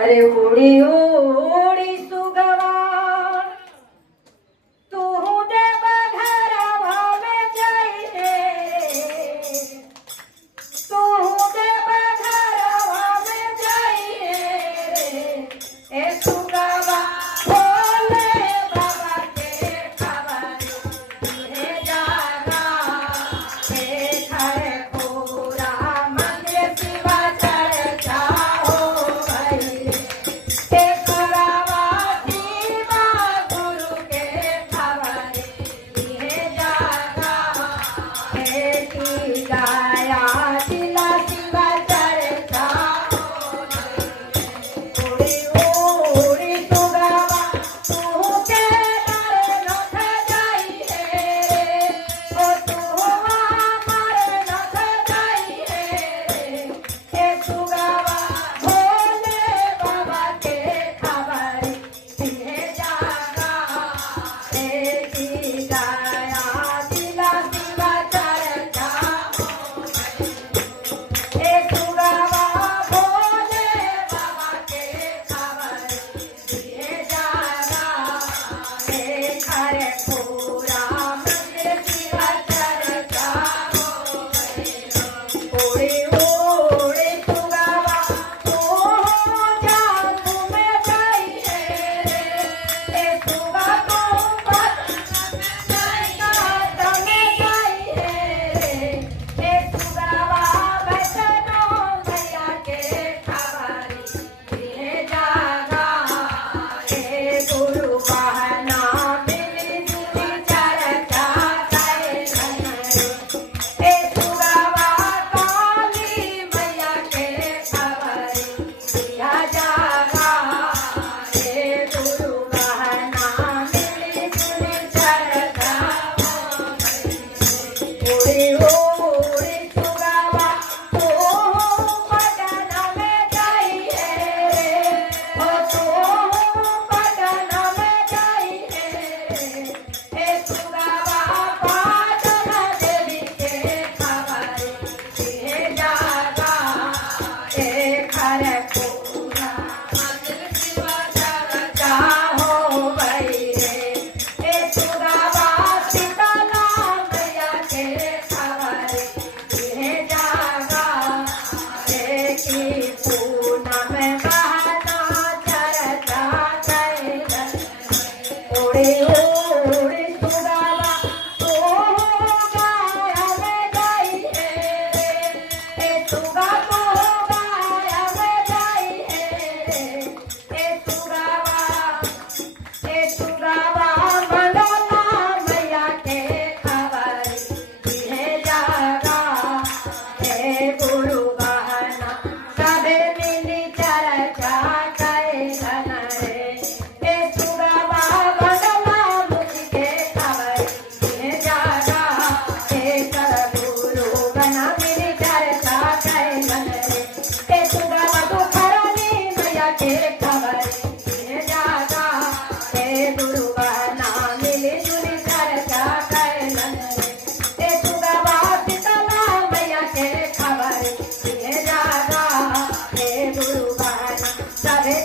अरे उड़ी उड़ी सुगवा तू दे बघरवा में जाइए, तू दे बघरवा में जाइए ए सुगवा बोले बाबा के खबर तुहे जागा हे खरे पूरा मंदिर शिवा चर्चा हो गई हे करावा शिवा गुरु के खबर तुहे जागा हे की गाया तिला शिवा चर्चा हो गई उड़ी सुगवा तू के डर नथ जाइए ओ तू हमारे नथ जाइए हे सुगवा भोले बाबा के खबर तुहे जागा हे की गाया दिला शिवा चर्चा हो गई हे सुगवा भोले बाबा के खबर तुहे जागा हे खरे पूरा मंदिर शिवा चर्चा हो गई उड़ी उड़ी सुगवा तू जा तुम्हें जाइए हे सुगा तू तुम्हें जाइए हे सुगवा वैष्णो मैया के खबर तुहे जागा हे गुरु बहना मिली जुली चर्चा करे हे सुगवा काली मैया के खबर दिया जागा हे गुरु बहना मिली जुली चर्चा हो गई उड़ी उड़ी सुगवा तू पटन में जाइए ओ तू पटन में जाइए हे सुगवा पाटन देवी के खबर तुहे जागा हे खरे पूरा मंदिर शिवा चर्चा हो गई हे सुगवा सीतला मैया के खबर तुहे जागा हे की पूनम बहना चर्चा कैलन उड़ी उड़ी सुगवा तू गाया में जाइए हे सुगा तू गाया में जाइए हे सुगवा मंडला मैया के खबर तुहे जागा हे गुरु बहना सभे मिली चर्चा कैलन हे सुगवा मंडला मुझके खबर तुहे जागा हे कर गुरु बना मिली चर्चा कैलन हे सुगवा तू खरानी मैया के खबर तुहे जागा हे गुरु बहना मिली जुली चर्चा कैलन हे सुगवा सीतला मैया के खबर तुहे जागा हे गुरु बहना सभे